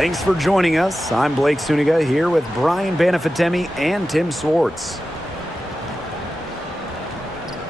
Thanks for joining us. I'm Blake Suniga here with Brian Banafitemi and Tim Swartz.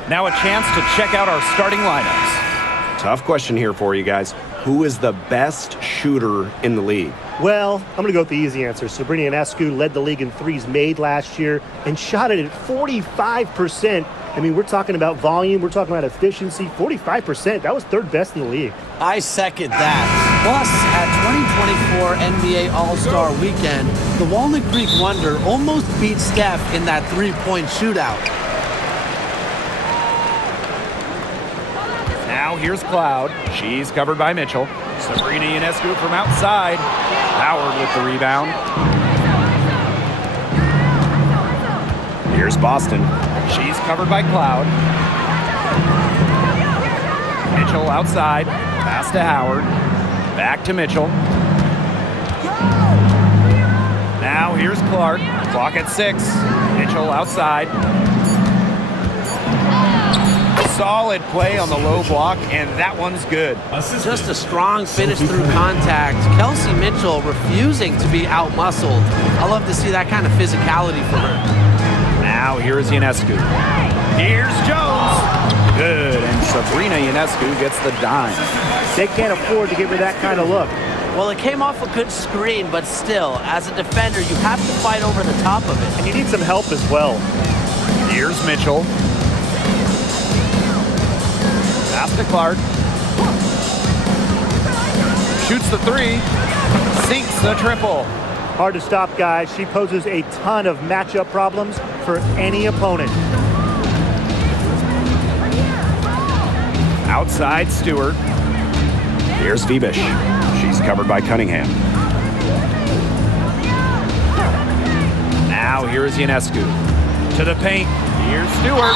Now a chance to check out our starting lineups. Tough question here for you guys. Who is the best shooter in the league? Well, I'm going to go with the easy answer. Sabrina Ionescu led the league in threes made last year and shot it at 45%. I mean, we're talking about volume. We're talking about efficiency. 45%. That was third best in the league. I second that. Plus, at 2024 NBA All-Star Weekend, the Walnut Creek Wonder almost beat Steph in that three-point shootout. Now here's Cloud. She's covered by Mitchell. Sabrina Ionescu from outside. Howard with the rebound. Here's Boston. She's covered by Cloud. Mitchell outside. Pass to Howard. Back to Mitchell. Now here's Clark. Clock at 6. Mitchell outside. Solid play on the low block, and that one's good. Just a strong finish through contact. Kelsey Mitchell refusing to be out-muscled. I love to see that kind of physicality from her. Now here's Ionescu. Here's Jones. Good, and Sabrina Ionescu gets the dime. They can't afford to give her that kind of look. Well, it came off a good screen, but still, as a defender, you have to fight over the top of it. And you need some help as well. Here's Mitchell. Pass to Clark. Shoots the three. Sinks the triple. Hard to stop, guys. She poses a ton of matchup problems for any opponent. Outside Stewart. Here's Phoebish. She's covered by Cunningham. Now here's Ionescu. To the paint. Here's Stewart.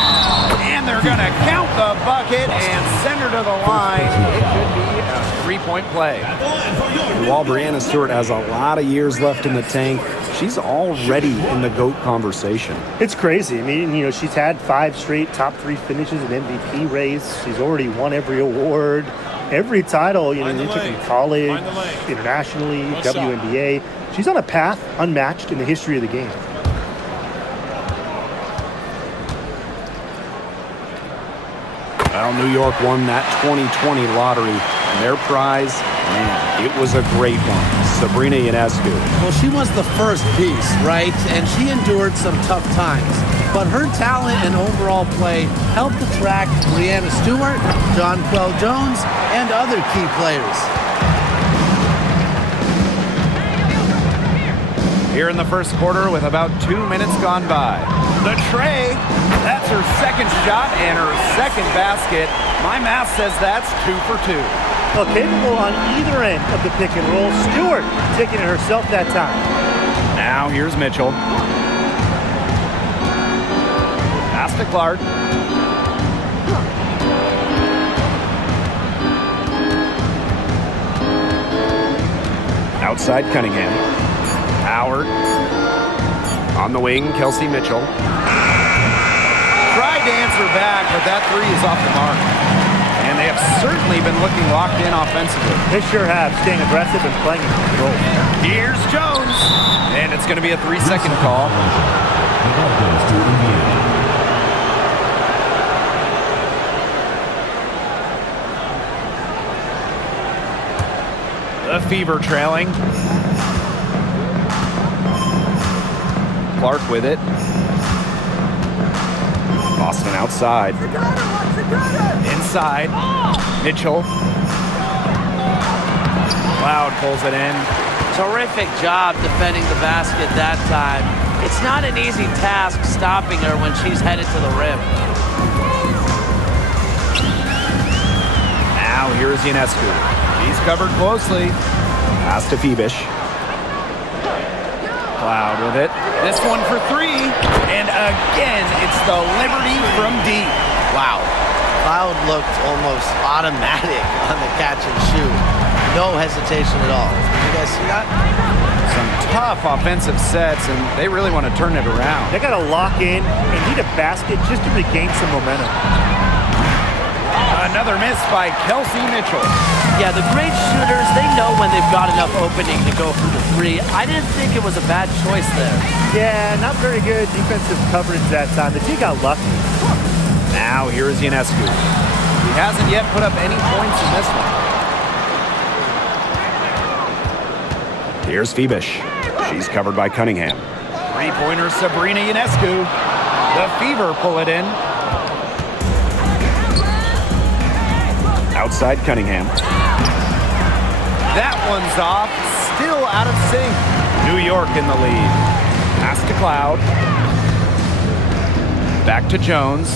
And they're going to count the bucket and send her to the line. It should be a three-point play. While Breanna Stewart has a lot of years left in the tank, she's already in the GOAT conversation. It's crazy. I mean, she's had 5 straight top 3 finishes in MVP race. She's already won every award, every title, in college, internationally, WNBA. She's on a path unmatched in the history of the game. Well, New York won that 2020 lottery, and their prize, man, it was a great one. Sabrina Ionescu. Well, she was the first piece, right? And she endured some tough times. But her talent and overall play helped attract Breanna Stewart, Jonquel Jones, and other key players. Here in the first quarter with about 2 minutes gone by. The tray, that's her second shot and her second basket. My math says that's 2 for 2. Well, capable on either end of the pick and roll. Stewart taking it herself that time. Now here's Mitchell. Pass to Clark. Outside Cunningham. Howard. On the wing, Kelsey Mitchell. Tried to answer back, but that three is off the mark. And they have certainly been looking locked in offensively. They sure have, staying aggressive and playing in control. Here's Jones. And it's going to be a 3-second call. The Fever trailing. Clark with it. Boston outside. Inside. Mitchell. Cloud pulls it in. Terrific job defending the basket that time. It's not an easy task stopping her when she's headed to the rim. Now here's Ionescu. He's covered closely. Pass to Phoebish. Cloud with it. This one for 3. And again, it's the Liberty from deep. Wow. Cloud looked almost automatic on the catch and shoot. No hesitation at all. Did you guys see that? Some tough offensive sets, and they really want to turn it around. They got to lock in and need a basket just to regain some momentum. Another miss by Kelsey Mitchell. Yeah, the great shooters, they know when they've got enough opening to go for the three. I didn't think it was a bad choice there. Yeah, not very good defensive coverage that time. The team got lucky. Now here is Ionescu. He hasn't yet put up any points in this one. Here's Phoebish. She's covered by Cunningham. Three-pointer Sabrina Ionescu. The Fever pull it in. Outside Cunningham. That one's off. Still out of sync. New York in the lead. Pass to Cloud. Back to Jones.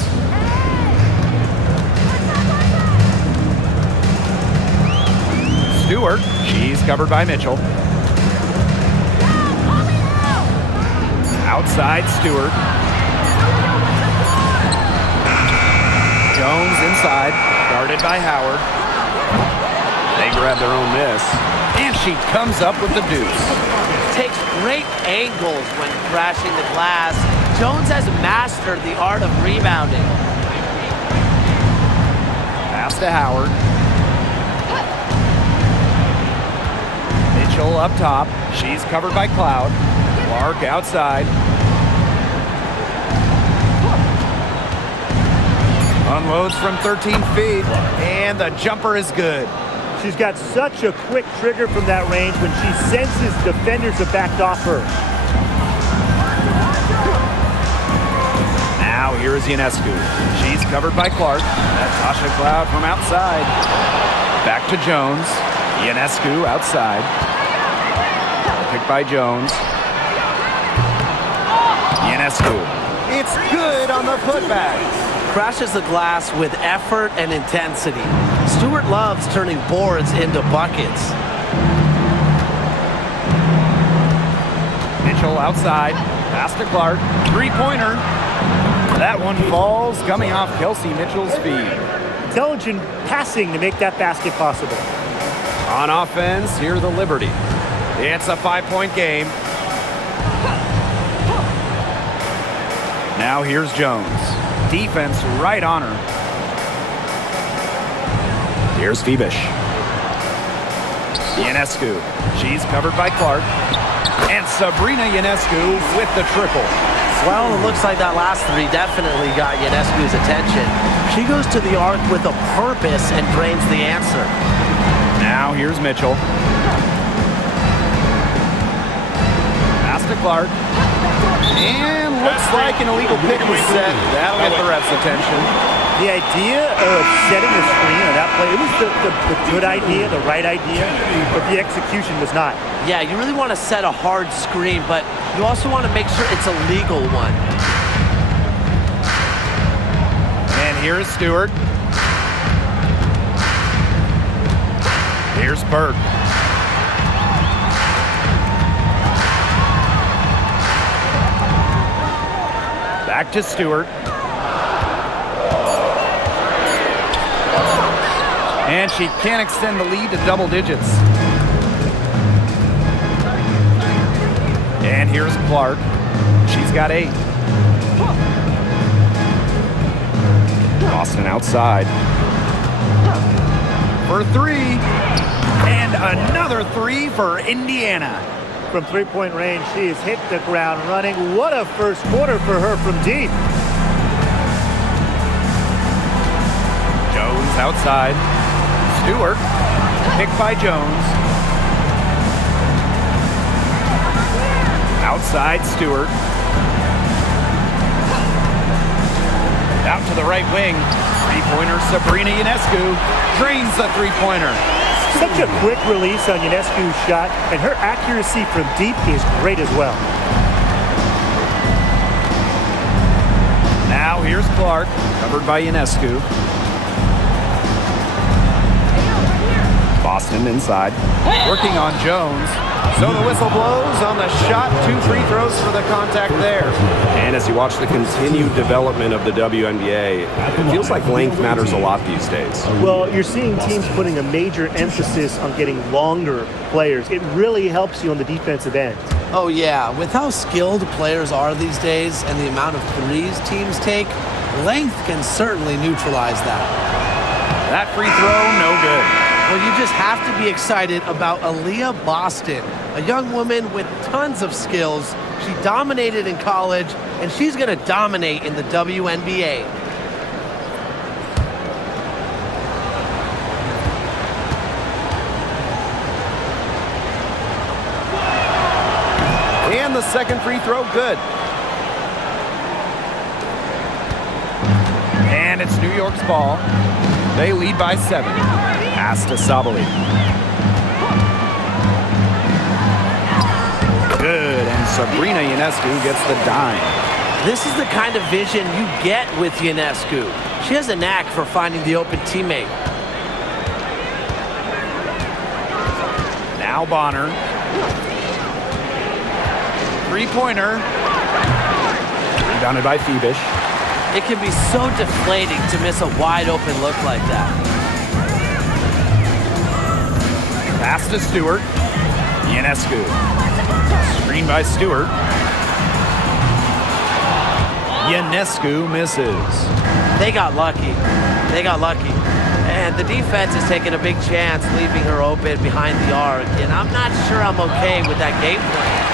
Stewart. She's covered by Mitchell. Outside Stewart. Jones inside. Guarded by Howard. They grab their own miss. And she comes up with the deuce. Takes great angles when crashing the glass. Jones has mastered the art of rebounding. Pass to Howard. Mitchell up top. She's covered by Cloud. Clark outside. Unloads from 13 feet. And the jumper is good. She's got such a quick trigger from that range. When she senses defenders have backed off her. Now here is Ionescu. She's covered by Clark. Natasha Cloud from outside. Back to Jones. Ionescu outside. Picked by Jones. Ionescu. It's good on the putback. Crashes the glass with effort and intensity. Stewart loves turning boards into buckets. Mitchell outside. Pass to Clark. Three-pointer. That one falls, coming off Kelsey Mitchell's feet. Intelligent passing to make that basket possible. On offense, here the Liberty. It's a 5-point game. Now here's Jones. Defense right on her. Here's Phoebish. Ionescu. She's covered by Clark. And Sabrina Ionescu with the triple. Well, it looks like that last three definitely got Ionescu's attention. She goes to the arc with a purpose and drains the answer. Now here's Mitchell. Pass to Clark. And looks like an illegal pick was set. That'll get the ref's attention. The idea of setting a screen on that play, it was the good idea, the right idea, but the execution was not. Yeah, you really want to set a hard screen, but you also want to make sure it's a legal one. And here's Stewart. Here's Burke. Back to Stewart. And she can't extend the lead to double digits. And here's Clark. She's got 8. Boston outside. For 3. And another 3 for Indiana. From three-point range, she has hit the ground running. What a first quarter for her from deep. Jones outside. Stewart, picked by Jones. Outside Stewart. Out to the right wing. Three-pointer Sabrina Ionescu drains the three-pointer. Such a quick release on Ionescu's shot, and her accuracy from deep is great as well. Now here's Clark, covered by Ionescu. Boston inside. Working on Jones. So the whistle blows on the shot. 2 free throws for the contact there. And as you watch the continued development of the WNBA, it feels like length matters a lot these days. Well, you're seeing teams putting a major emphasis on getting longer players. It really helps you on the defensive end. Oh yeah, with how skilled players are these days and the amount of threes teams take, length can certainly neutralize that. That free throw, no good. Well, you just have to be excited about Aaliyah Boston, a young woman with tons of skills. She dominated in college, and she's going to dominate in the WNBA. And the second free throw, good. And it's New York's ball. They lead by 7. Pass to Sabali. Good, and Sabrina Ionescu gets the dime. This is the kind of vision you get with Ionescu. She has a knack for finding the open teammate. Now Bonner. Three-pointer. Rebounded by Phoebish. It can be so deflating to miss a wide-open look like that. Pass to Stewart. Ionescu. Screen by Stewart. Ionescu misses. They got lucky. They got lucky. And the defense is taking a big chance, leaving her open behind the arc. And I'm not sure I'm okay with that game plan.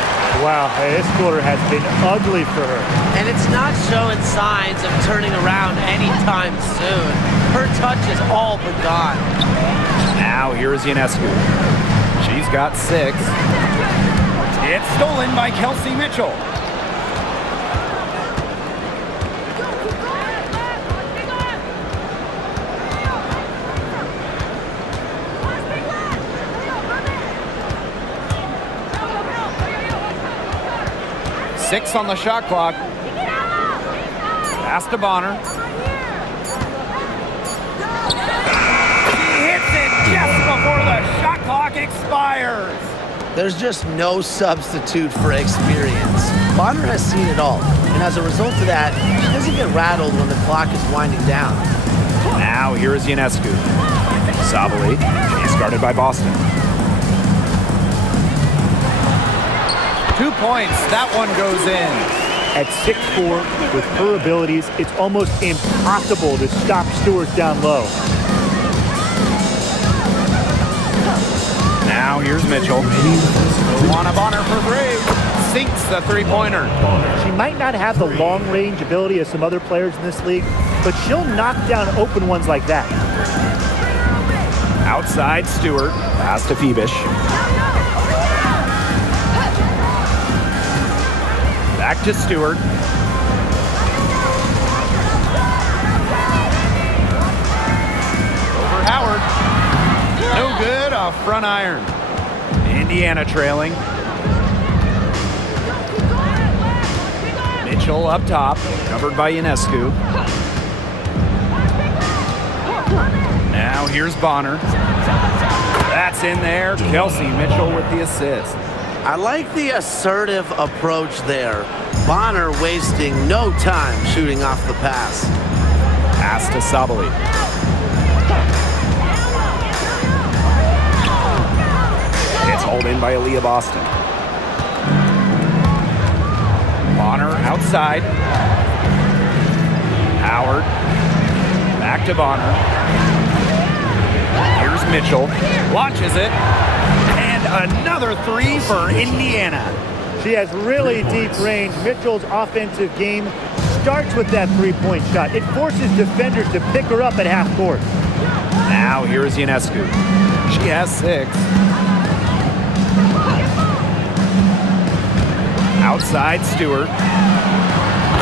Wow, this quarter has been ugly for her. And it's not showing signs of turning around anytime soon. Her touch is all but gone. Now here is Ionescu. She's got 6. It's stolen by Kelsey Mitchell. Six on the shot clock. Pass to Bonner. He hits it just before the shot clock expires. There's just no substitute for experience. Bonner has seen it all, and as a result of that, she doesn't get rattled when the clock is winding down. Now here is Ionescu. Sabali. She's guarded by Boston. 2 points. That one goes in. At 6'4", with her abilities, it's almost impossible to stop Stewart down low. Now here's Mitchell. Luana Bonner for 3. Sinks the three-pointer. She might not have the long-range ability of some other players in this league, but she'll knock down open ones like that. Outside Stewart. Pass to Phoebish. Back to Stewart. Over Howard. No good, a front iron. Indiana trailing. Mitchell up top, covered by Ionescu. Now here's Bonner. That's in there. Kelsey Mitchell with the assist. I like the assertive approach there. Bonner wasting no time shooting off the pass. Pass to Sabali. It's hauled in by Aaliyah Boston. Bonner outside. Howard. Back to Bonner. Here's Mitchell. Launches it. Another 3 for Indiana. She has really deep range. Mitchell's offensive game starts with that three-point shot. It forces defenders to pick her up at half court. Now here's Ionescu. She has 6. Outside Stewart.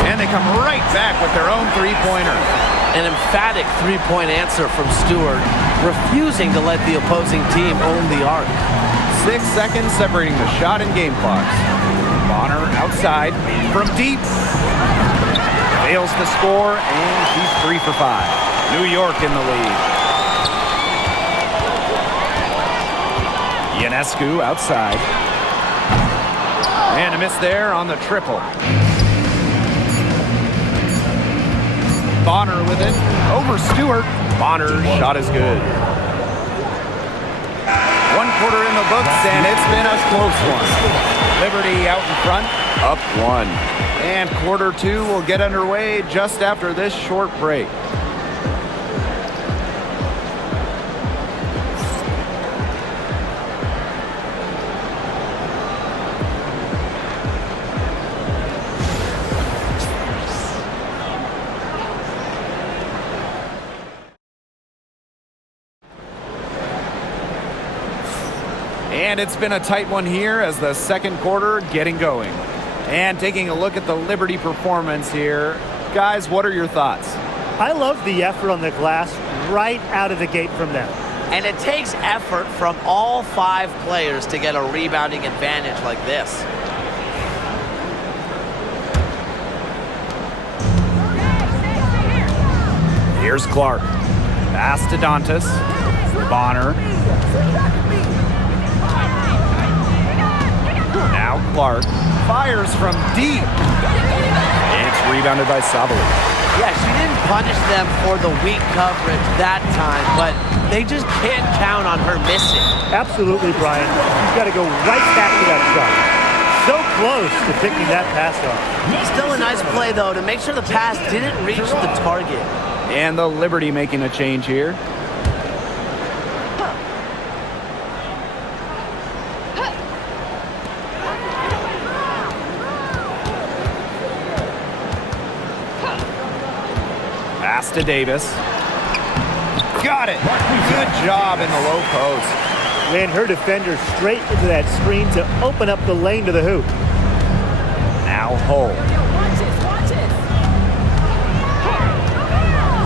And they come right back with their own three-pointer. An emphatic three-point answer from Stewart, refusing to let the opposing team own the arc. 6 seconds separating the shot and game clocks. Bonner outside from deep. Fails to score, and she's 3 for 5. New York in the lead. Ionescu outside. And a miss there on the triple. Bonner with it. Over Stewart. Bonner's shot is good. 1 quarter in the books, and it's been a close one. Liberty out in front, up 1. And quarter 2 will get underway just after this short break. And it's been a tight one here as the second quarter getting going. And taking a look at the Liberty performance here. Guys, what are your thoughts? I love the effort on the glass right out of the gate from them. And it takes effort from all 5 players to get a rebounding advantage like this. Here's Clark. Pass to Dantas. Bonner. Now Clark fires from deep. It's rebounded by Sabali. Yeah, she didn't punish them for the weak coverage that time, but they just can't count on her missing. Absolutely, Brian. You've got to go right back to that shot. So close to picking that pass off. Still a nice play, though, to make sure the pass didn't reach the target. And the Liberty making a change here. Pass to Davis. Got it. Good job in the low post. Ran her defender straight into that screen to open up the lane to the hoop. Now Hull.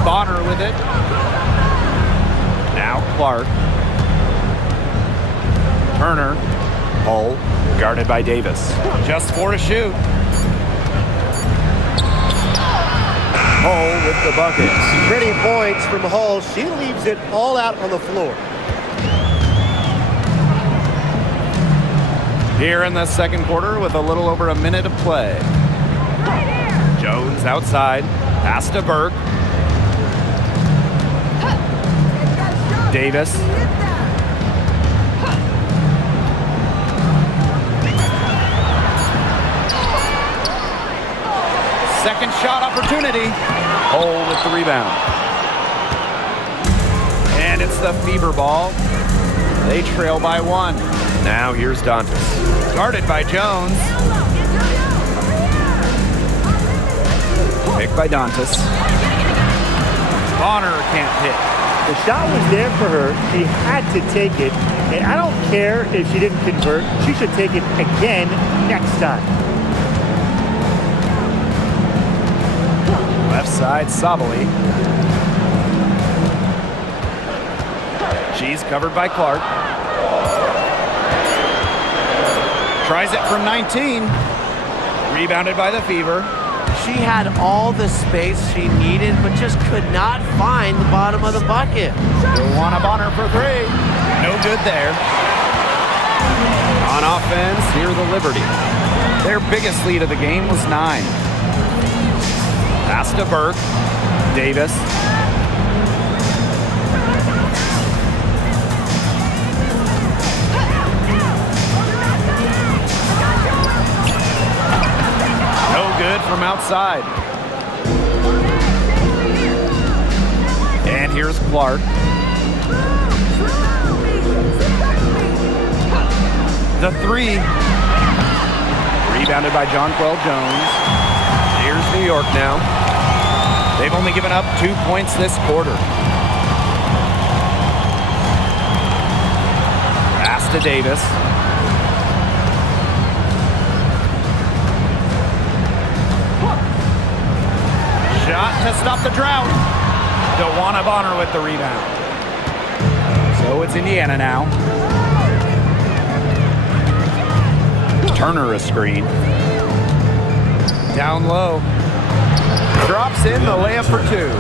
Bonner with it. Now Clark. Turner. Hull guarded by Davis. Just 4 to shoot. Hull with the bucket. Pretty points from Hull. She leaves it all out on the floor. Here in the second quarter with a little over a minute to play. Jones outside. Pass to Burke. Davis. Second shot opportunity. Hull with the rebound. And it's the Fever ball. They trail by 1. Now here's Dantas. Guarded by Jones. Picked by Dantas. Bonner can't hit. The shot was there for her. She had to take it. And I don't care if she didn't convert. She should take it again next time. Left side, Sabali. She's covered by Clark. Tries it from 19. Rebounded by the Fever. She had all the space she needed, but just could not find the bottom of the bucket. Joanna Bonner for 3. No good there. On offense, here the Liberty. Their biggest lead of the game was 9. Pass to Burke. Davis. No good from outside. And here's Clark. The 3. Rebounded by Jonquel Jones. Here's New York now. They've only given up 2 points this quarter. Pass to Davis. Shot to stop the drought. DeWanna Bonner with the rebound. So it's Indiana now. Turner a screen. Down low. Drops in the layup for 2.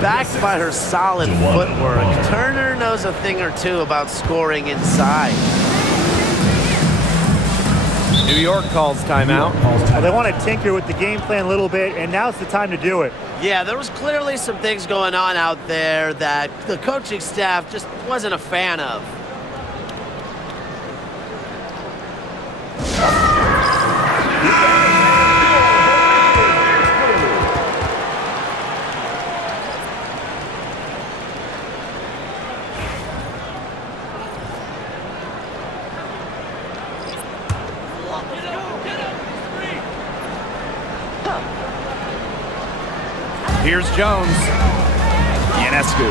Backed by her solid footwork, Turner knows a thing or two about scoring inside. New York calls timeout. Well, they want to tinker with the game plan a little bit, and now's the time to do it. Yeah, there was clearly some things going on out there that the coaching staff just wasn't a fan of. Here's Jones. Ionescu.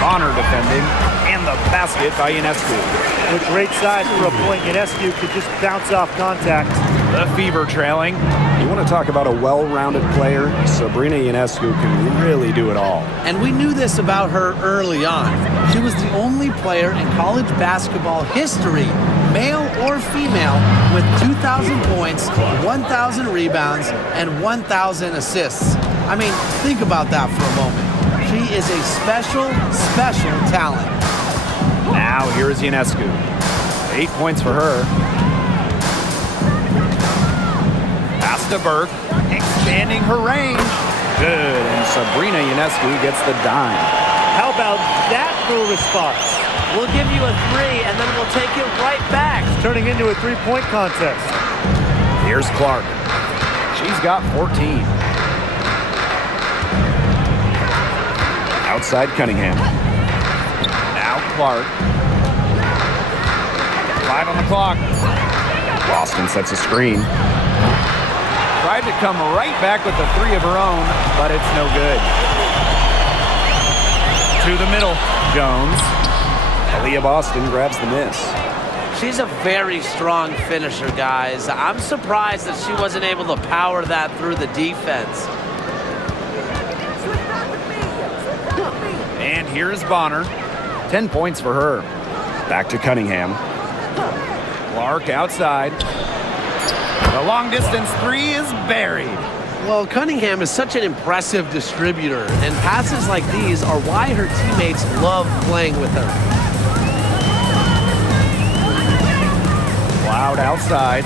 Bonner defending, and the basket by Ionescu. With great size for a point, Ionescu could just bounce off contact. The Fever trailing. You want to talk about a well-rounded player? Sabrina Ionescu can really do it all. And we knew this about her early on. She was the only player in college basketball history, male or female, with 2,000 points, 1,000 rebounds, and 1,000 assists. I mean, think about that for a moment. She is a special, special talent. Now here is Ionescu. 8 points for her. Pass to Burke, expanding her range. Good, and Sabrina Ionescu gets the dime. How about that for a response? We'll give you a 3, and then we'll take it right back. Turning into a three-point contest. Here's Clark. She's got 14. Outside Cunningham. Now Clark. 5 on the clock. Boston sets a screen. Tried to come right back with the 3 of her own, but it's no good. To the middle, Jones. Aaliyah Boston grabs the miss. She's a very strong finisher, guys. I'm surprised that she wasn't able to power that through the defense. And here is Bonner. 10 points for her. Back to Cunningham. Clark outside. The long distance 3 is buried. Well, Cunningham is such an impressive distributor, and passes like these are why her teammates love playing with her. Loud outside.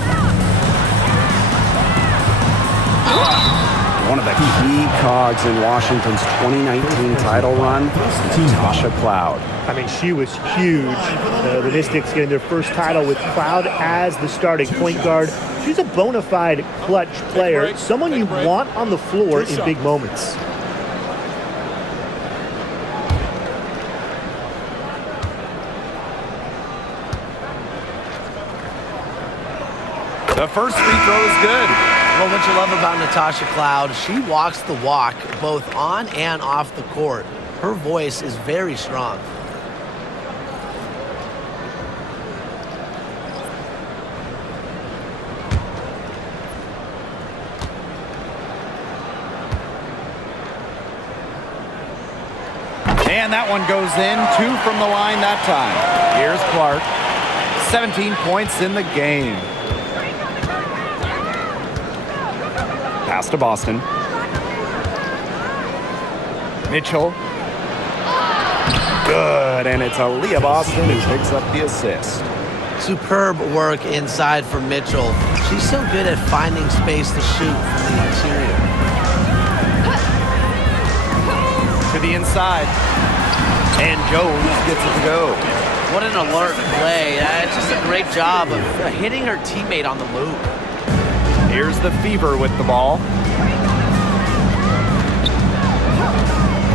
One of the key cogs in Washington's 2019 title run, Tasha Cloud. I mean, she was huge. The Mystics getting their first title with Cloud as the starting point guard. She's a bona fide clutch player, someone you want on the floor in big moments. The first free throw is good. Well, what you love about Natasha Cloud, she walks the walk both on and off the court. Her voice is very strong. And that one goes in. 2 from the line that time. Here's Clark. 17 points in the game. Pass to Boston. Mitchell. Good, and it's Aaliyah Boston who picks up the assist. Superb work inside for Mitchell. She's so good at finding space to shoot from the interior. To the inside. And Jones gets it to go. What an alert play. It's just a great job of hitting her teammate on the move. Here's the Fever with the ball.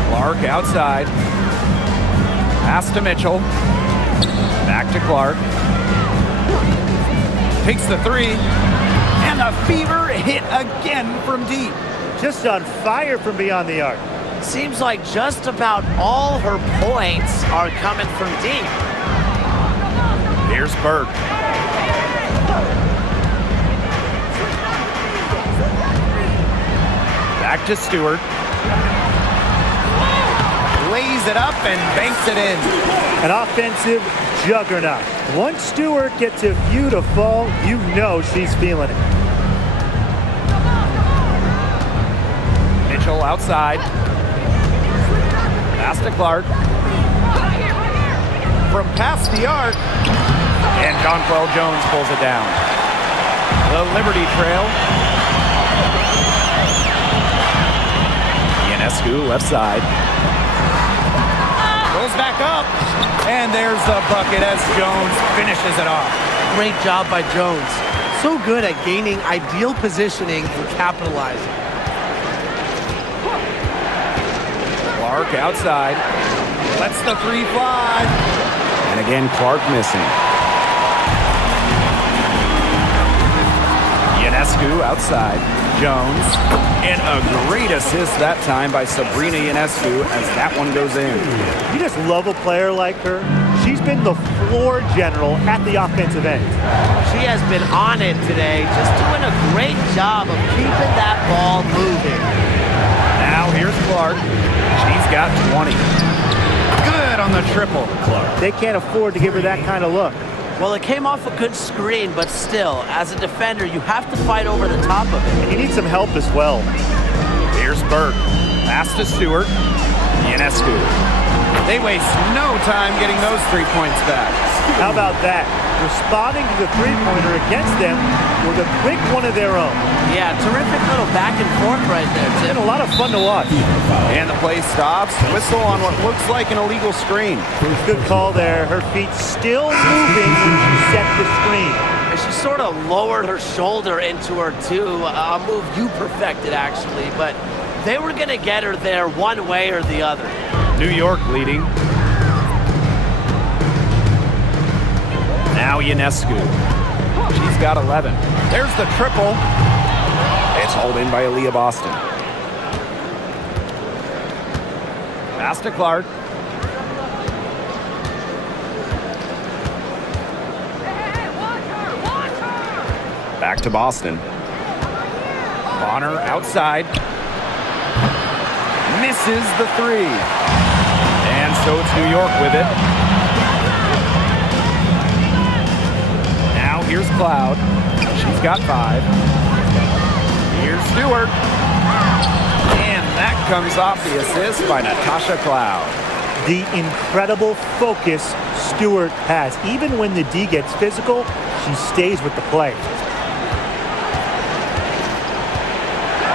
Clark outside. Pass to Mitchell. Back to Clark. Takes the 3. And the Fever hit again from deep. Just on fire from beyond the arc. Seems like just about all her points are coming from deep. Here's Burke. Back to Stewart. Lays it up and banks it in. An offensive juggernaut. Once Stewart gets a view to fall, you know she's feeling it. Mitchell outside. Pass to Clark. From past the arc. And Jonquel Jones pulls it down. The Liberty Trail. Ionescu left side. Goes back up. And there's the bucket as Jones finishes it off. Great job by Jones. So good at gaining ideal positioning and capitalizing. Clark outside. Lets the 3 fly. And again, Clark missing. Ionescu outside. Jones. And a great assist that time by Sabrina Ionescu as that one goes in. You just love a player like her. She's been the floor general at the offensive end. She has been on it today, just doing a great job of keeping that ball moving. Now here's Clark. She's got 20. Good on the triple. They can't afford to give her that kind of look. Well, it came off a good screen, but still, as a defender, you have to fight over the top of it. And you need some help as well. Here's Burke. Pass to Stewart. Ionescu. They waste no time getting those 3 points back. How about that? Responding to the three-pointer against them with a quick one of their own. Yeah, terrific little back and forth right there, It's been Tim. a lot of fun to watch. And the play stops. Whistle on what looks like an illegal screen. Good call there. Her feet still moving when she set the screen. And she sort of lowered her shoulder into her, too. A move you perfected, actually. But they were going to get her there one way or the other. New York leading. Now Ionescu. She's got 11. There's the triple. It's hauled in by Aaliyah Boston. Pass to Clark. Back to Boston. Bonner outside. Misses the three. And so it's New York with it. Now here's Cloud. She's got 5. Here's Stewart. And that comes off the assist by Natasha Cloud. The incredible focus Stewart has. Even when the D gets physical, she stays with the play.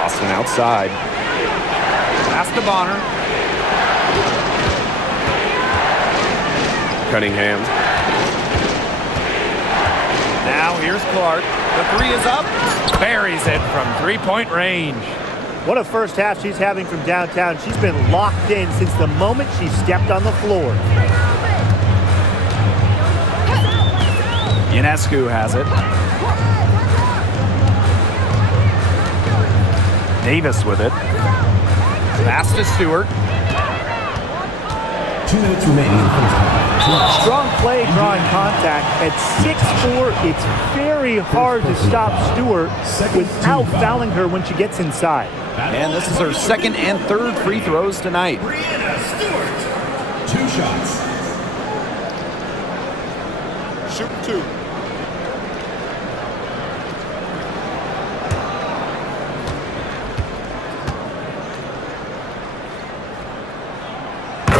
Boston outside. Pass to Bonner. Cunningham. Now here's Clark. The three is up. Buries it from three-point range. What a first half she's having from downtown. She's been locked in since the moment she stepped on the floor. Ionescu has it. Davis with it. Pass to Stewart. 2 minutes remaining in the first half. Strong play drawing contact. At 6'4", it's very hard to stop Stewart without fouling her when she gets inside. And this is her second and third free throws tonight. Brianna Stewart. 2 shots. Shoot 2.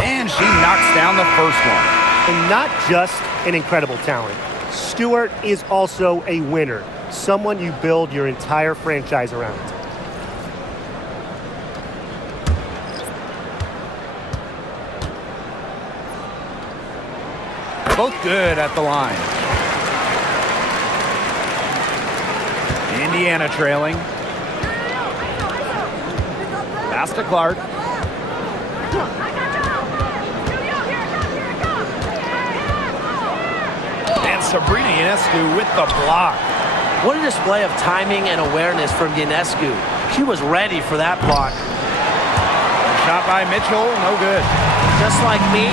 And she knocks down the first one. And not just an incredible talent. Stewart is also a winner. Someone you build your entire franchise around. Both good at the line. Indiana trailing. Pass to Clark. And Sabrina Ionescu with the block. What a display of timing and awareness from Ionescu. She was ready for that block. Shot by Mitchell, no good. Just like me,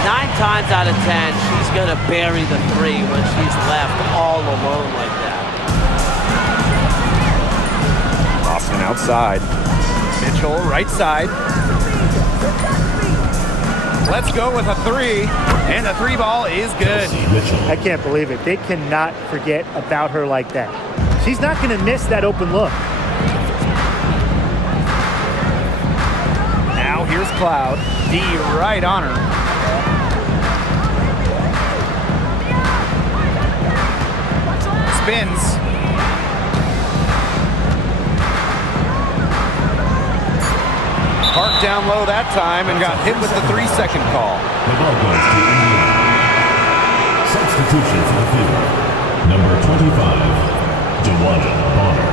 9 times out of 10, she's going to bury the 3 when she's left all alone like that. Boston outside. Mitchell right side. Let's go with a 3. And the 3 ball is good. I can't believe it. They cannot forget about her like that. She's not going to miss that open look. Now here's Cloud. D right on her. Spins. Parked down low that time and got hit with the 3-second call. The ball goes to Indiana. Substitution for the field. Number 25, Dewana Bonner.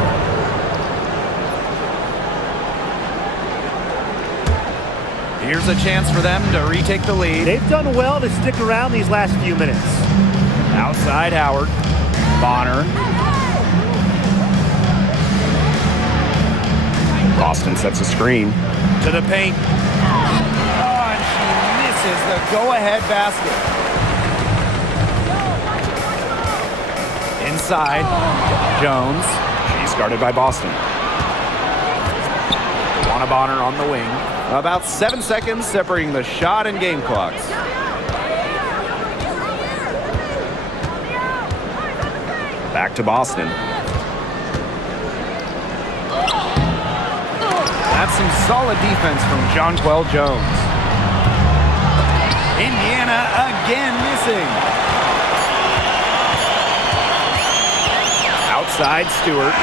Here's a chance for them to retake the lead. They've done well to stick around these last few minutes. Outside Howard. Bonner. Boston sets a screen. To the paint. Oh, and she misses the go-ahead basket. Inside, Jones. She's guarded by Boston. Bonner on the wing. About 7 seconds separating the shot and game clocks. Back to Boston. That's some solid defense from Jonquel Jones. Indiana again missing. Outside Stewart.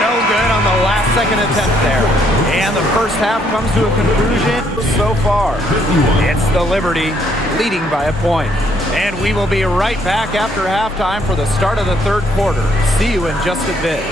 No good on the last second attempt there. And the first half comes to a conclusion so far. It's the Liberty leading by a point. And we will be right back after halftime for the start of the third quarter. See you in just a bit.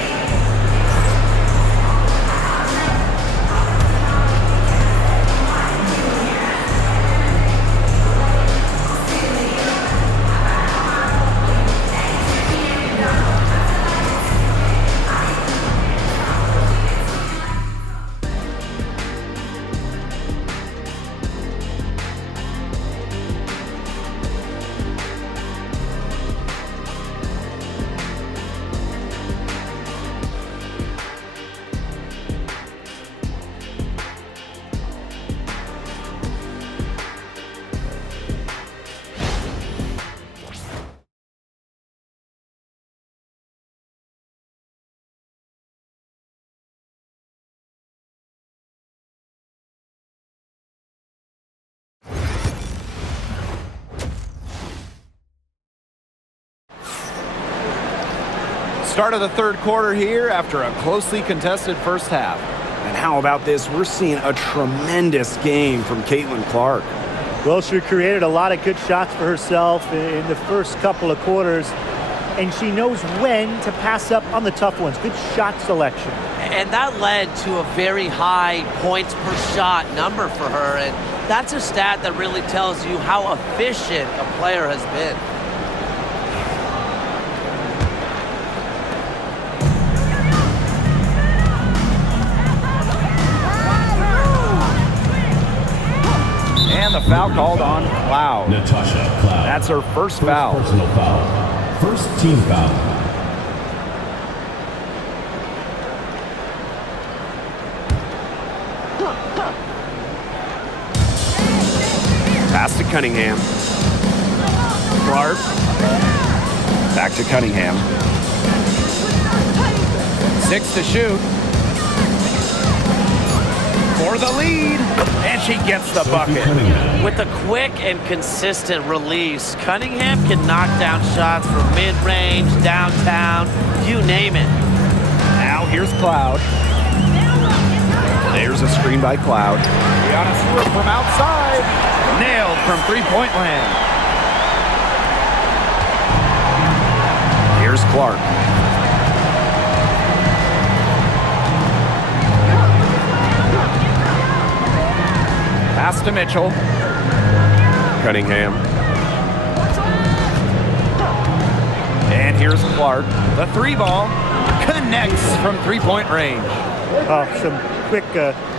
Start of the third quarter here after a closely contested first half. And how about this? We're seeing a tremendous game from Caitlin-Clark. Well, she created a lot of good shots for herself in the first couple of quarters, and she knows when to pass up on the tough ones. Good shot selection. And that led to a very high points per shot number for her, and that's a stat that really tells you how efficient a player has been. And the foul called on Cloud. Natasha Cloud. That's her first foul. Personal foul. First team foul. Pass to Cunningham. Clark. Back to Cunningham. 6 to shoot. For the lead. And she gets the bucket. With a quick and consistent release, Cunningham can knock down shots from mid-range, downtown, you name it. Now here's Cloud. There's a screen by Cloud. Brianna Stewart from outside. Nailed from three-point land. Here's Clark. Pass to Mitchell. Cunningham. And here's Clark. The three ball connects from three-point range. Some quick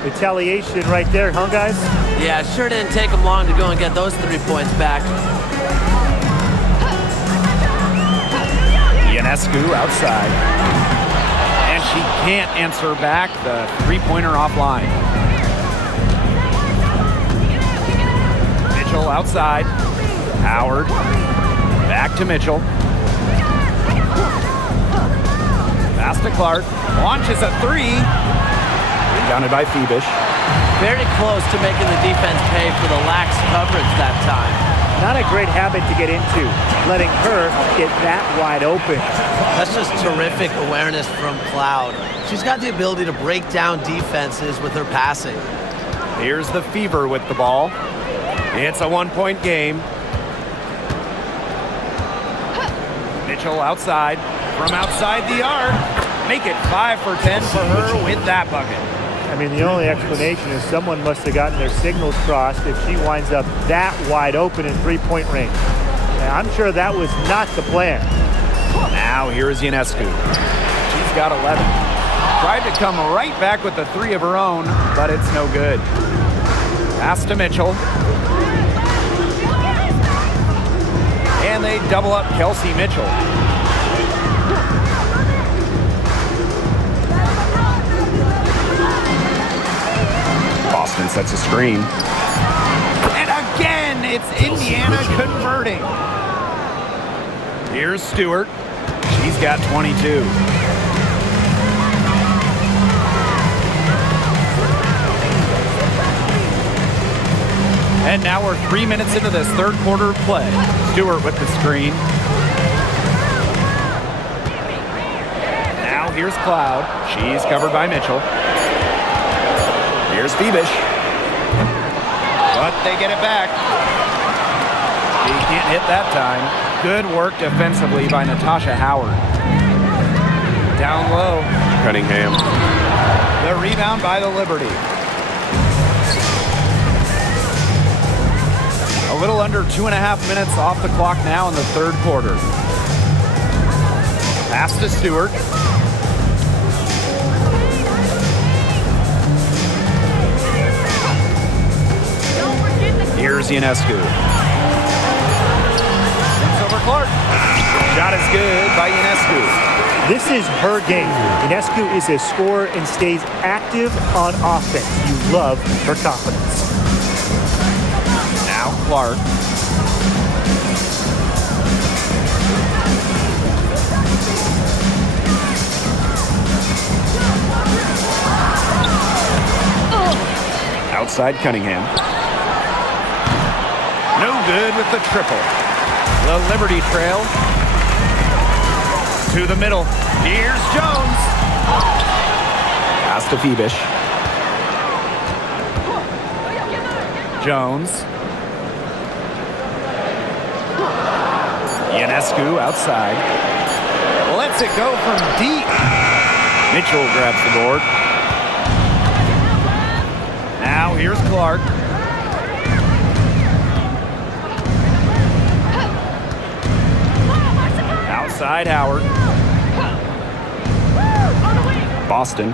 retaliation right there, huh, guys? Yeah, sure didn't take him long to go and get those 3 points back. Ionescu outside. And she can't answer back the three-pointer offline. Mitchell outside. Howard. Back to Mitchell. Pass to Clark. Launches a three. Rebounded by Phoebish. Very close to making the defense pay for the lax coverage that time. Not a great habit to get into, letting her get that wide open. That's just terrific awareness from Cloud. She's got the ability to break down defenses with her passing. Here's the Fever with the ball. It's a one-point game. Mitchell outside. From outside the arc. Make it 5 for 10 for her with that bucket. I mean, the only explanation is someone must have gotten their signals crossed if she winds up that wide open in three-point range. Now, I'm sure that was not the plan. Now here's Ionescu. She's got 11. Tried to come right back with the three of her own, but it's no good. Pass to Mitchell. And they double up Kelsey Mitchell. Boston sets a screen. And again, it's Indiana converting. Here's Stewart. She's got 22. And now we're 3 minutes into this third quarter of play. Stewart with the screen. Now here's Cloud. She's covered by Mitchell. Here's Phoebish. But they get it back. He can't hit that time. Good work defensively by Natasha Howard. Down low. Cunningham. The rebound by the Liberty. A little under 2.5 minutes off the clock now in the third quarter. Pass to Stewart. Here's Ionescu. It's over Clark. Shot is good by Ionescu. This is her game. Ionescu is a scorer and stays active on offense. You love her confidence. Now Clark. Outside Cunningham. No good with the triple. The Liberty trail. To the middle. Here's Jones. Pass to Phoebish. Jones. Ionescu outside. Lets it go from deep. Mitchell grabs the board. Now here's Clark. Outside Howard. Boston.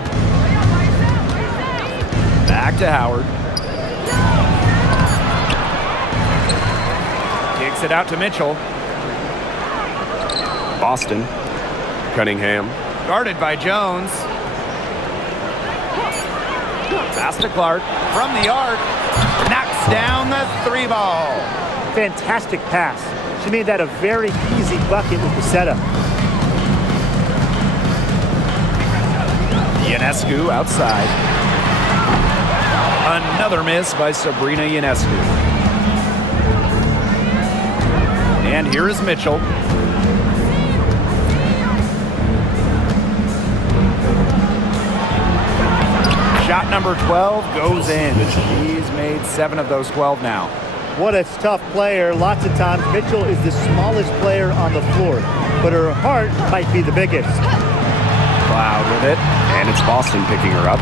Back to Howard. Kicks it out to Mitchell. Boston. Cunningham. Guarded by Jones. Pass to Clark. From the arc. Knocks down the three ball. Fantastic pass. She made that a very easy bucket with the setup. Ionescu outside. Another miss by Sabrina Ionescu. And here is Mitchell. Shot number 12 goes in. He's made 7 of those 12 now. What a tough player. Lots of times Mitchell is the smallest player on the floor, but her heart might be the biggest. Cloud with it. And it's Boston picking her up.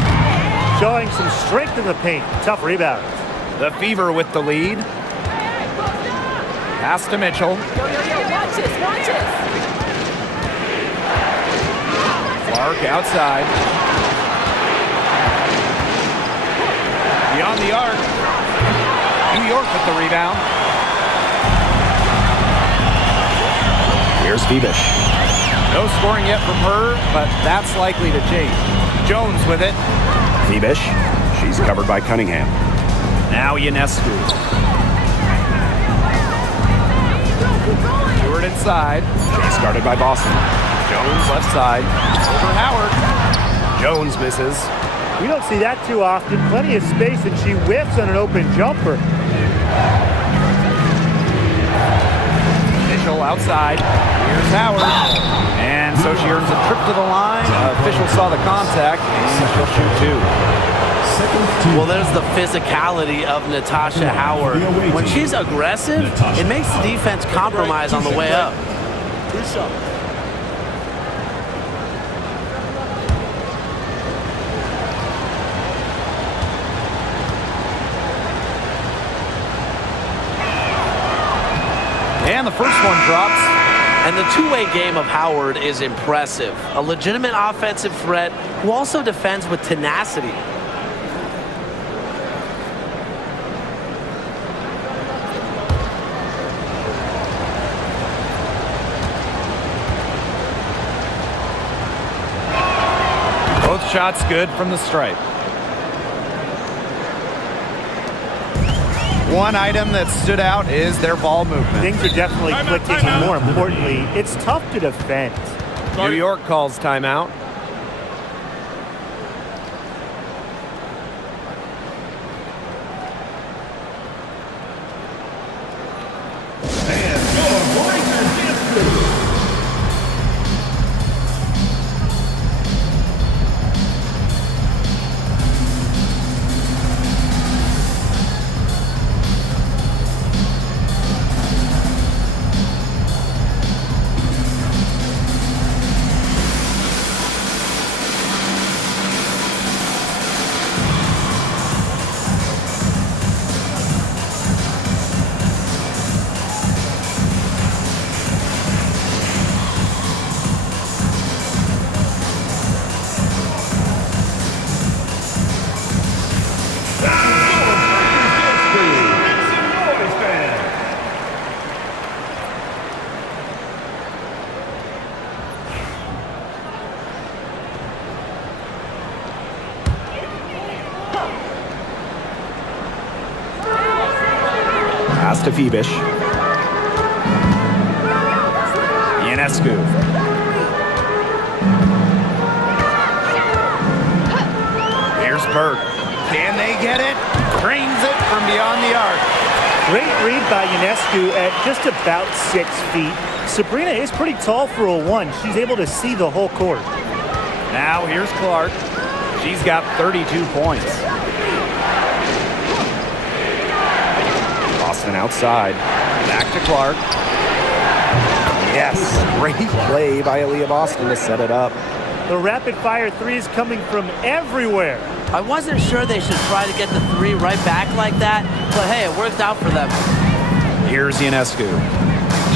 Showing some strength in the paint. Tough rebound. The Fever with the lead. Pass to Mitchell. Watch this, watch this. Clark outside. Beyond the arc. New York with the rebound. Here's Phoebish. No scoring yet from her, but that's likely to change. Jones with it. Phoebish. She's covered by Cunningham. Now Ionescu. Stewart inside. She's guarded by Boston. Jones left side. Over Howard. Jones misses. We don't see that too often. Plenty of space, and she whiffs on an open jumper. Mitchell outside. Here's Howard. And so she earns a trip to the line. Official saw the contact, and she'll shoot 2. Well, there's the physicality of Natasha Howard. When she's aggressive, it makes the defense compromise on the way up. And the first one drops. And the two-way game of Howard is impressive. A legitimate offensive threat who also defends with tenacity. Both shots good from the stripe. One item that stood out is their ball movement. Things are definitely clicking, and more importantly, it's tough to defend. New York calls timeout. Pass to Phoebish. Ionescu. Here's Burke. Can they get it? Drains it from beyond the arc. Great read by Ionescu at just about 6 feet. Sabrina is pretty tall for a 1. She's able to see the whole court. Now here's Clark. She's got 32 points. Boston outside. Back to Clark. Yes, great play by Aaliyah Boston to set it up. The rapid-fire threes coming from everywhere. I wasn't sure they should try to get the three right back like that, but hey, it worked out for them. Here's Ionescu.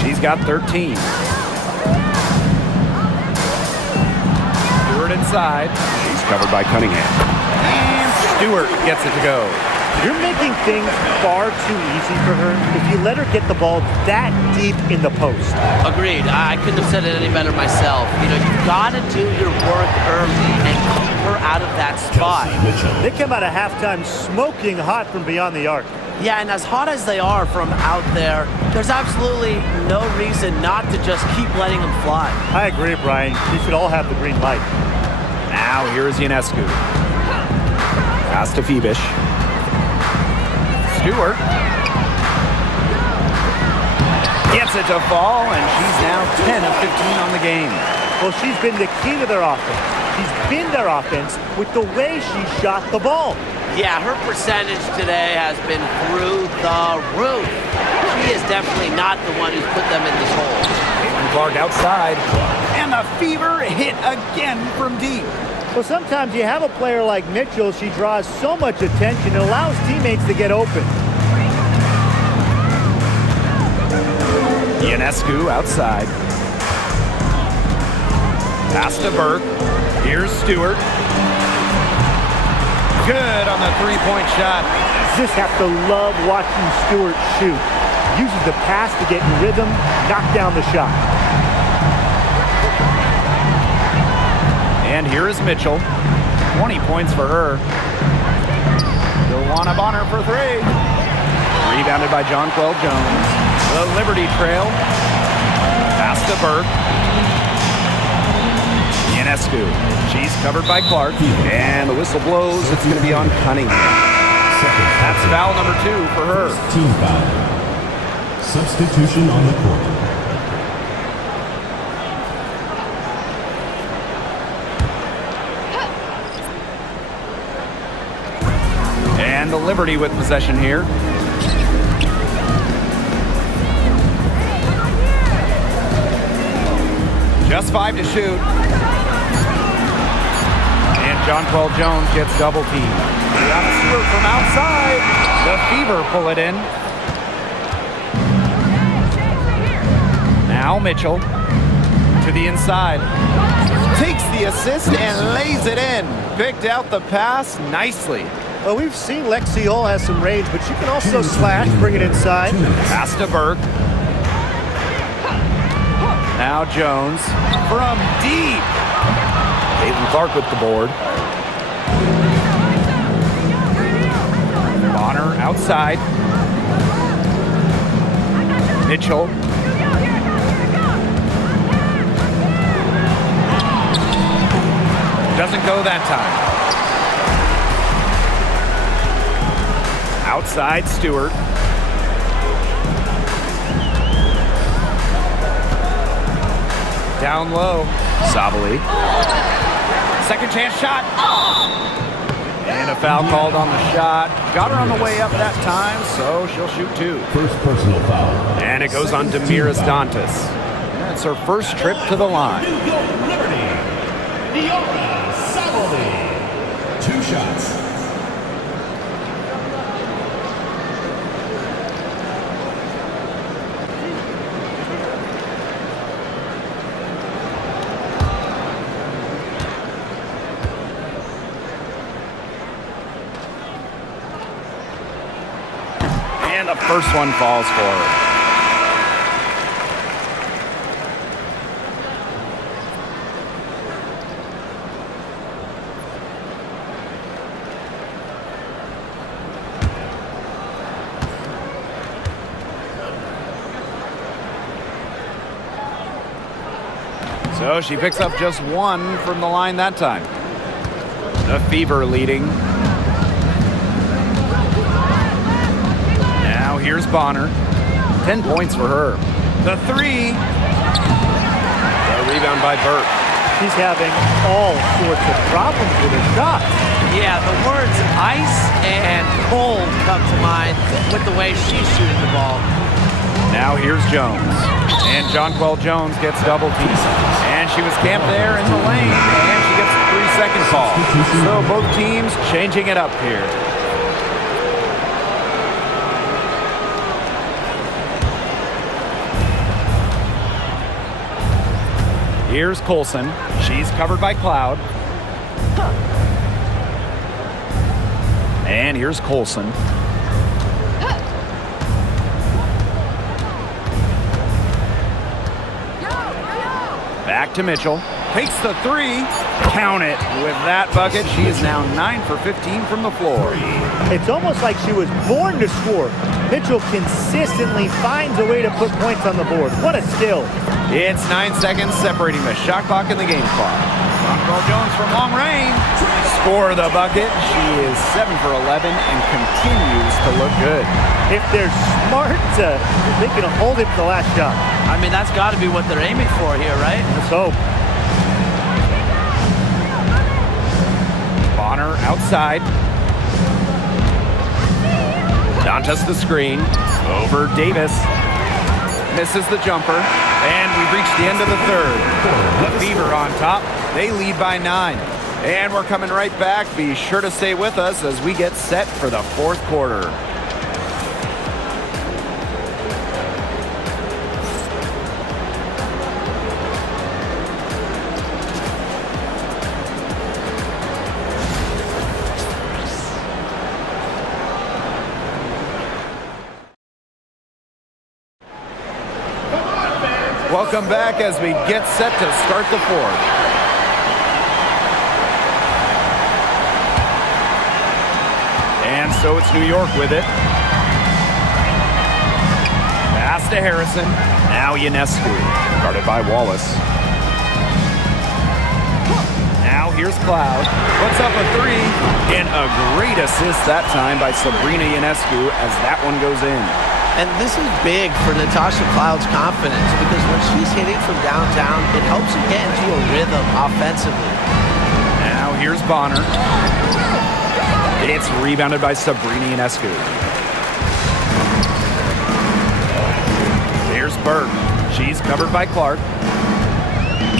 She's got 13. Stewart inside. She's covered by Cunningham. And Stewart gets it to go. You're making things far too easy for her if you let her get the ball that deep in the post. Agreed. I couldn't have said it any better myself. You know, you've got to do your work early and keep her out of that spot. They come out of halftime smoking hot from beyond the arc. Yeah, and as hot as they are from out there, there's absolutely no reason not to just keep letting them fly. I agree, Brian. You should all have the green light. Now here's Ionescu. Pass to Phoebish. Stewart gets it to fall, and she's now 10 of 15 on the game. Well, she's been the key to their offense. She's been their offense with the way she shot the ball. Yeah, her percentage today has been through the roof. She is definitely not the one who's put them in this hole. Caitlin Clark outside, and the Fever hit again from deep. Well, sometimes you have a player like Mitchell. She draws so much attention, it allows teammates to get open. Ionescu outside. Pass to Burke. Here's Stewart. Good on the three-point shot. Just have to love watching Stewart shoot. Uses the pass to get in rhythm, knock down the shot. And here is Mitchell. 20 points for her. Joanna Bonner for three. Rebounded by Jonquel Jones. The Liberty Trail. Pass to Burke. Ionescu. She's covered by Clark. And the whistle blows. It's going to be on Cunningham. That's foul number 2 for her. Team foul. Substitution on the court. And the Liberty with possession here. Just 5 to shoot. And Jonquel Jones gets double teamed. Brianna Stewart from outside. The Fever pull it in. Now Mitchell. To the inside. Takes the assist and lays it in. Picked out the pass nicely. Well, we've seen Lexi Hull has some range, but she can also slash, bring it inside. Pass to Burke. Now Jones from deep. Caitlin Clark with the board. Bonner outside. Mitchell. Doesn't go that time. Outside Stewart. Down low. Sabali. Second chance shot. And a foul called on the shot. Got her on the way up that time, so she'll shoot two. First personal foul. And it goes on Damiris Dantas. That's her first trip to the line. Two shots. And the first one falls for her. So she picks up just one from the line that time. The Fever leading. Now here's Bonner. 10 points for her. The three. The rebound by Burke. She's having all sorts of problems with her shot. Yeah, the words ice and cold come to mind with the way she's shooting the ball. Now here's Jones. And Jonquel Jones gets double teamed. And she was camped there in the lane. And she gets the 3-second call. So both teams changing it up here. Here's Colson. She's covered by Cloud. And here's Colson. Back to Mitchell. Takes the three. Count it. With that bucket, she is now 9 for 15 from the floor. It's almost like she was born to score. Mitchell consistently finds a way to put points on the board. What a skill. It's 9 seconds separating the shot clock and the game clock. Jonquel Jones from long range. Score the bucket. She is 7 for 11 and continues to look good. If they're smart, they can hold it for the last shot. I mean, that's got to be what they're aiming for here, right? Let's hope. Bonner outside. Dantas the screen. Over Davis. Misses the jumper. And we've reached the end of the third. The Fever on top. They lead by 9. And we're coming right back. Be sure to stay with us as we get set for the fourth quarter. Welcome back as we get set to start the fourth. And so it's New York with it. Pass to Harrison. Now Ionescu. Guarded by Wallace. Now here's Cloud. Puts up a three. And a great assist that time by Sabrina Ionescu as that one goes in. And this is big for Natasha Cloud's confidence because when she's hitting from downtown, it helps her get into a rhythm offensively. Now here's Bonner. It's rebounded by Sabrina Ionescu. Here's Burke. She's covered by Clark.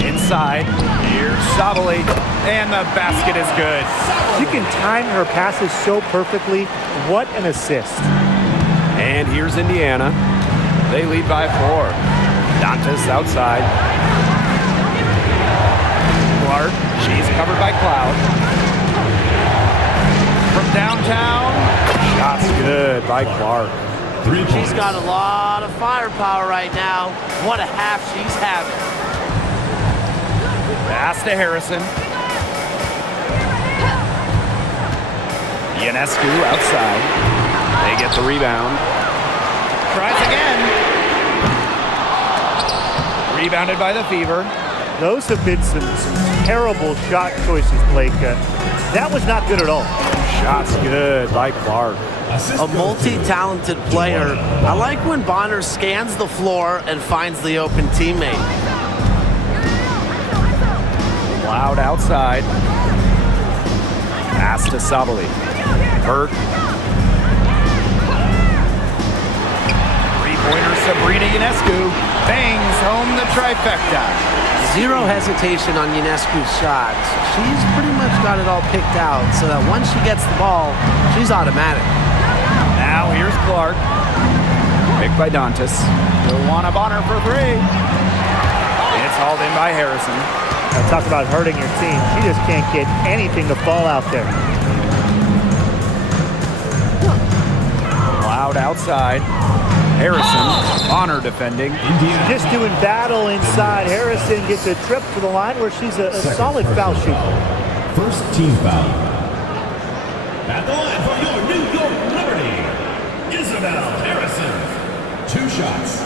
Inside. Here's Sabali. And the basket is good. She can time her passes so perfectly. What an assist. And here's Indiana. They lead by 4. Dantas outside. Clark, she's covered by Cloud. From downtown, Shots good by Clark. 3 points. She's got a lot of firepower right now. What a half she's having. pass to Harrison. Ionescu outside. They get the rebound. Tries again. Rebounded by the Fever. Those have been some terrible shot choices, Blake. That was not good at all. Shots good by Clark. A multi-talented player. I like when Bonner scans the floor and finds the open teammate. Loud outside. Pass to Sabali. Burke. Three-pointer Sabrina Ionescu. Bangs home the trifecta. Zero hesitation on Ionescu's shots. She's pretty much got it all picked out so that once she gets the ball, she's automatic. Now here's Clark. Picked by Dantas. Joanna Bonner for three. It's hauled in by Harrison. Talk about hurting your team. She just can't get anything to fall out there. Loud outside. Harrison, Bonner defending. Just doing battle inside. Harrison gets a trip to the line where she's a solid foul shooter. First team foul. At the line for your New York Liberty, Isabel Harrison. 2 shots.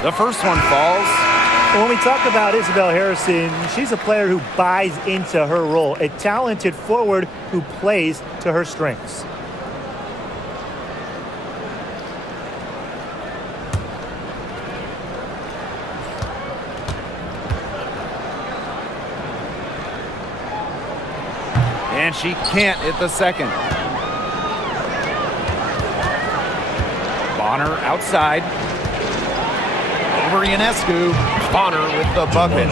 The first one falls. When we talk about Isabel Harrison, she's a player who buys into her role, a talented forward who plays to her strengths. And she can't hit the second. Bonner outside. Over Ionescu. Bonner with the bucket.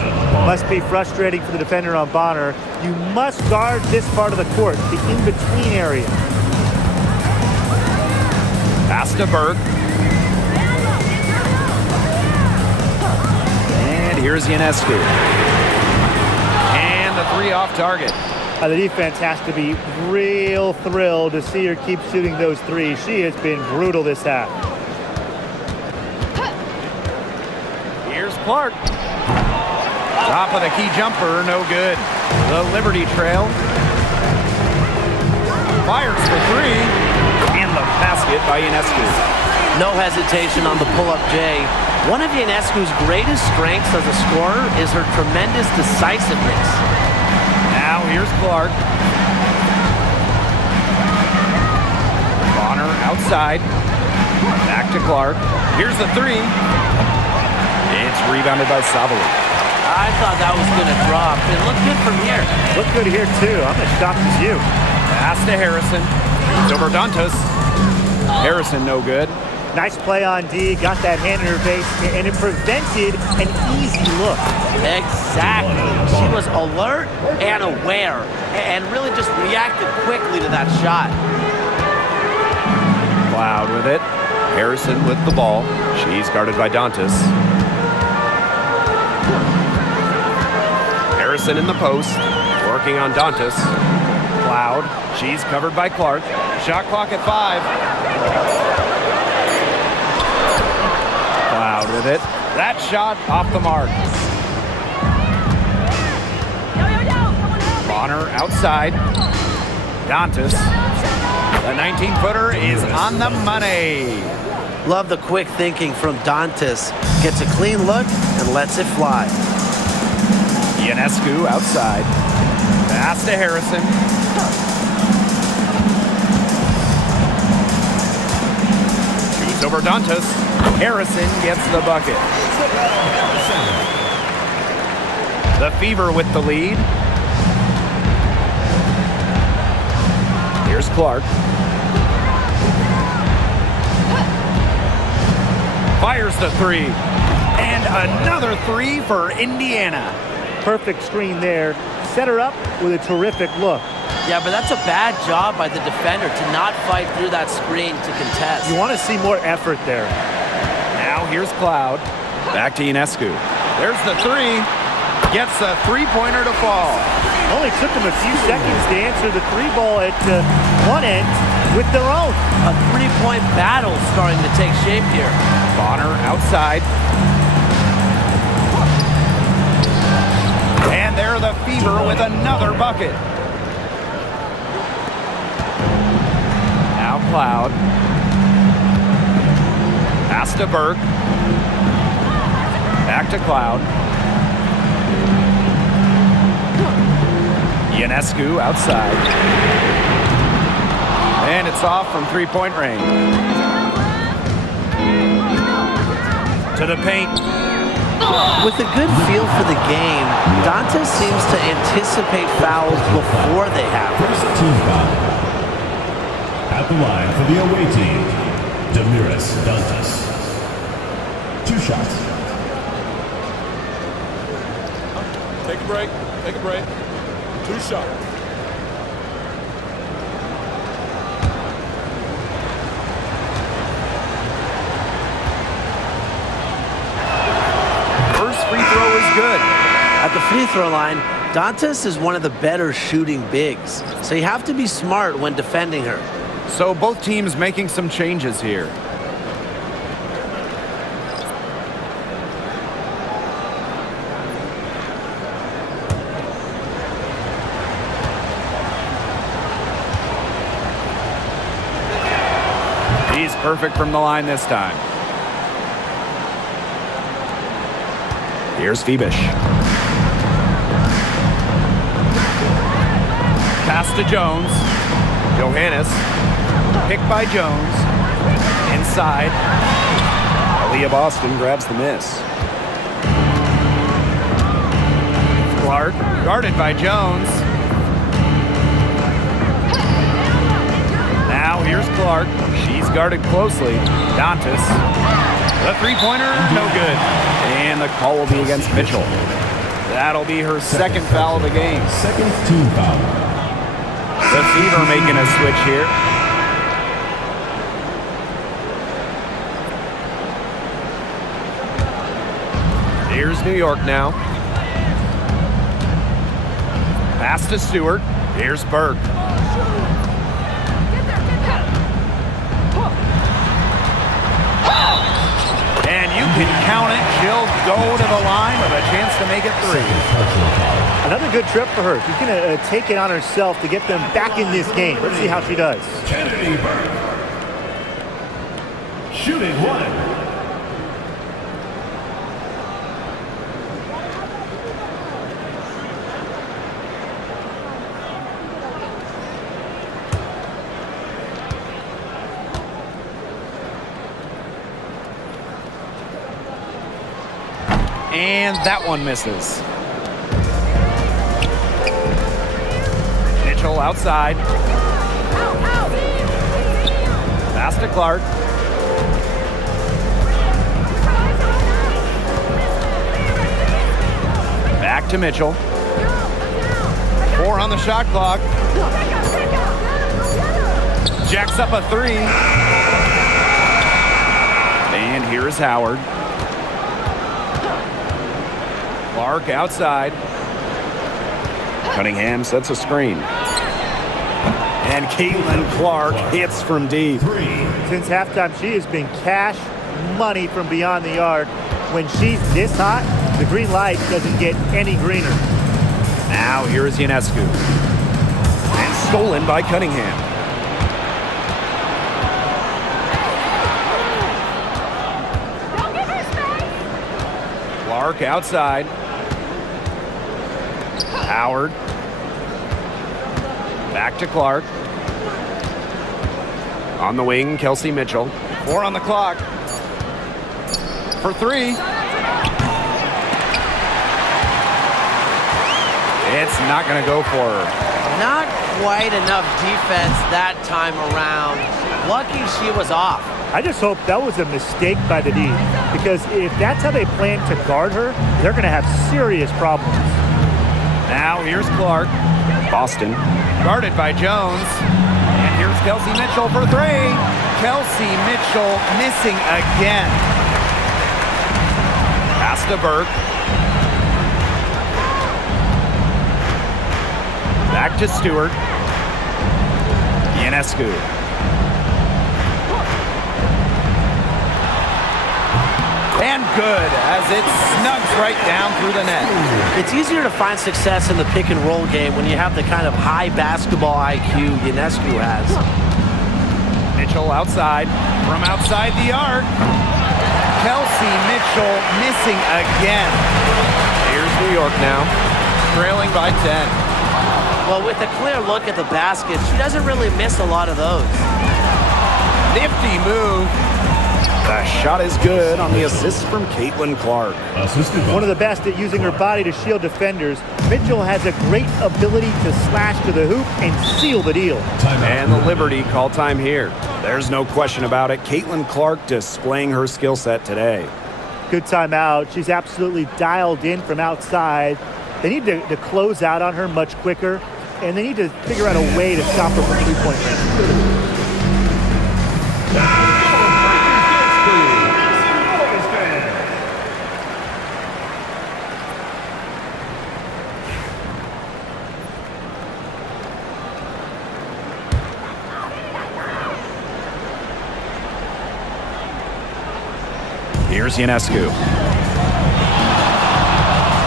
Must be frustrating for the defender on Bonner. You must guard this part of the court, the in-between area. Pass to Burke. And here's Ionescu. And the three off target. The defense has to be real thrilled to see her keep shooting those threes. She has been brutal this half. Here's Clark. Top of the key jumper, no good. The Liberty trail. Fires for three. And the basket by Ionescu. No hesitation on the pull-up J. One of Ionescu's greatest strengths as a scorer is her tremendous decisiveness. Now here's Clark. Bonner outside. Back to Clark. Here's the three. It's rebounded by Savali. I thought that was going to drop. It looked good from here. Looked good here, too. I'm as shocked as you. Pass to Harrison. It's over Dantas. Harrison, no good. Nice play on D. Got that hand in her face, and it prevented an easy look. Exactly. She was alert and aware and really just reacted quickly to that shot. Cloud with it. Harrison with the ball. She's guarded by Dantas. Harrison in the post. Working on Dantas. Cloud. She's covered by Clark. Shot clock at 5. Cloud with it. That shot off the mark. Bonner outside. Dantas. The 19-footer is on the money. Love the quick thinking from Dantas. Gets a clean look and lets it fly. Ionescu outside. Pass to Harrison. Shoots over Dantas. Harrison gets the bucket. The Fever with the lead. Here's Clark. Fires the three. And another three for Indiana. Perfect screen there. Set her up with a terrific look. Yeah, but that's a bad job by the defender to not fight through that screen to contest. You want to see more effort there. Now here's Cloud. Back to Ionescu. There's the three. Gets a three-pointer to fall. Only took them a few seconds to answer the three ball at one end with their own. A three-point battle starting to take shape here. Bonner outside. And there the Fever with another bucket. Now Cloud. Pass to Burke. Back to Cloud. Ionescu outside. And it's off from three-point range. To the paint. With a good feel for the game, Dantas seems to anticipate fouls before they happen. First team foul. At the line for the away team, Demiris Dantas. 2 shots. Take a break. Take a break. 2 shots. First free throw is good. At the free throw line, Dantas is one of the better shooting bigs, so you have to be smart when defending her. So both teams making some changes here. He's perfect from the line this time. Here's Febish. Pass to Jones. Johannes. Picked by Jones. Inside. Aaliyah Boston grabs the miss. Clark. Guarded by Jones. Now here's Clark. She's guarded closely. Dantas. The three-pointer, no good. And the call will be against Mitchell. That'll be her second foul of the game. Second team foul. The Fever making a switch here. Here's New York now. Pass to Stewart. Here's Burke. And you can count it. She'll go to the line with a chance to make it 3. Another good trip for her. She's going to take it on herself to get them back in this game. Let's see how she does. Kennedy Burke. Shooting 1. And that one misses. Mitchell outside. Pass to Clark. Back to Mitchell. 4 on the shot clock. Jacks up a 3. And here is Howard. Clark outside. Cunningham sets a screen. And CaitlincLark hits from deep. Since halftime, she has been cash money from beyond the arc. When she's this hot, the green light doesn't get any greener. Now here is Ionescu. And stolen by Cunningham. Clark outside. Howard. Back to Clark. On the wing, Kelsey Mitchell. 4 on the clock. For 3. It's not going to go for her. Not quite enough defense that time around. Lucky she was off. I just hope that was a mistake by the D, because if that's how they plan to guard her, they're going to have serious problems. Now here's Clark. Boston. Guarded by Jones. And here's Kelsey Mitchell for three. Kelsey Mitchell missing again. Pass to Burke. Back to Stewart. Ionescu. And good as it snugs right down through the net. It's easier to find success in the pick and roll game when you have the kind of high basketball IQ Ionescu has. Mitchell outside. From outside the arc. Kelsey Mitchell missing again. Here's New York now, trailing by 10. Well, with a clear look at the basket, she doesn't really miss a lot of those. Nifty move. The shot is good on the assist from Caitlin-Clark. Assisted One of the best at using her body to shield defenders. Mitchell has a great ability to slash to the hoop and seal the deal. And the Liberty call time here. There's no question about it. Caitlin-Clark displaying her skill set today. Good timeout. She's absolutely dialed in from outside. They need to close out on her much quicker, and they need to figure out a way to stop her from three-point range. Here's Ionescu.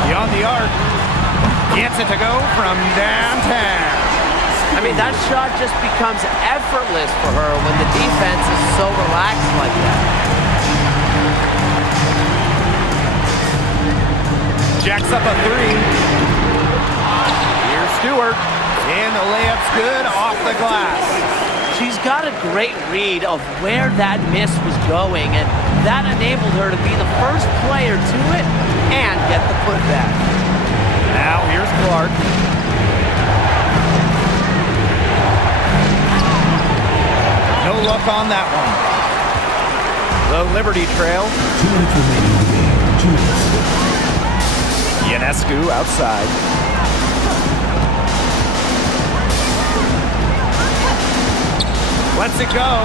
Beyond the arc. Gets it to go from downtown. I mean, that shot just becomes effortless for her when the defense is so relaxed like that. Jacks up a three. Here's Stewart. And the layup's good off the glass. She's got a great read of where that miss was going, and that enabled her to be the first player to it and get the putback. Now here's Clark. No luck on that one. The Liberty trail. 2 minutes remaining in the game. 2 minutes. Ionescu outside. Lets it go.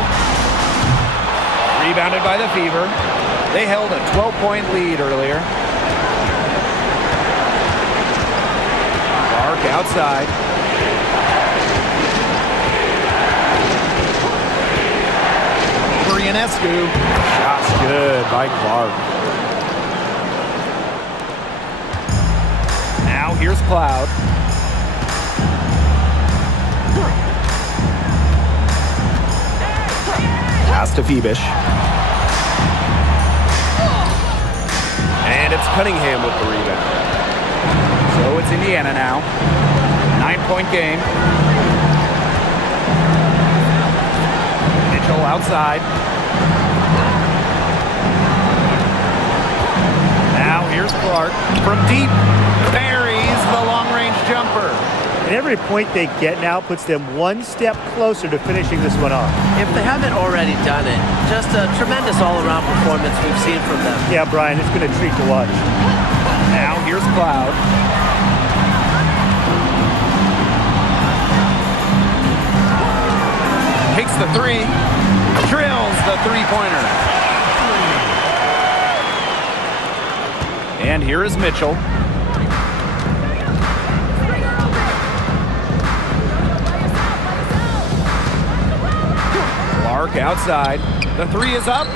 Rebounded by the Fever. They held a 12-point lead earlier. Clark outside. For Ionescu. Shot's good by Clark. Now here's Cloud. Pass to Phoebish. And it's Cunningham with the rebound. So it's Indiana now. 9-point game. Mitchell outside. Now here's Clark. From deep, buries the long-range jumper. And every point they get now puts them one step closer to finishing this one off. If they haven't already done it, just a tremendous all-around performance we've seen from them. Yeah, Brian, it's been a treat to watch. Now here's Cloud. Takes the three. Drills the three-pointer. And here is Mitchell. Clark outside. The three is up.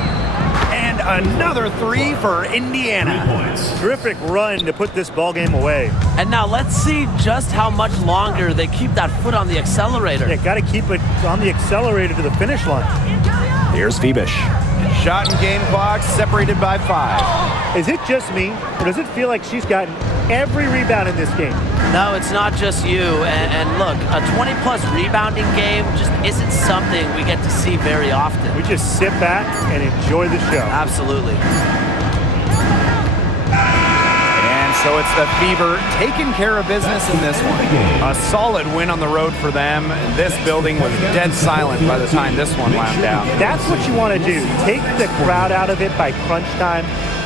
And another three for Indiana. 3 points. Terrific run to put this ball game away. And now let's see just how much longer they keep that foot on the accelerator. They got to keep it on the accelerator to the finish line. Here's Phoebish. Shot and game clock separated by 5. Is it just me, or does it feel like she's gotten every rebound in this game? No, it's not just you. And look, a 20-plus rebounding game just isn't something we get to see very often. We just sit back and enjoy the show. Absolutely. And so it's the Fever taking care of business in this one. A solid win on the road for them. This building was dead silent by the time this one wound down. That's what you want to do. Take the crowd out of it by crunch time.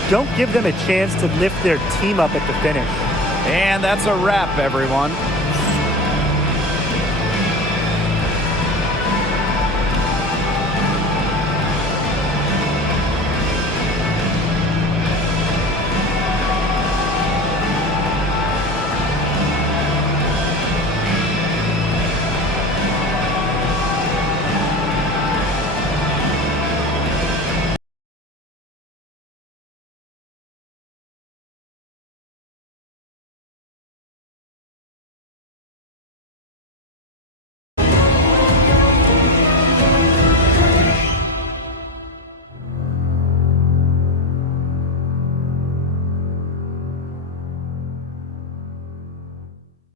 Don't give them a chance to lift their team up at the finish. And that's a wrap, everyone.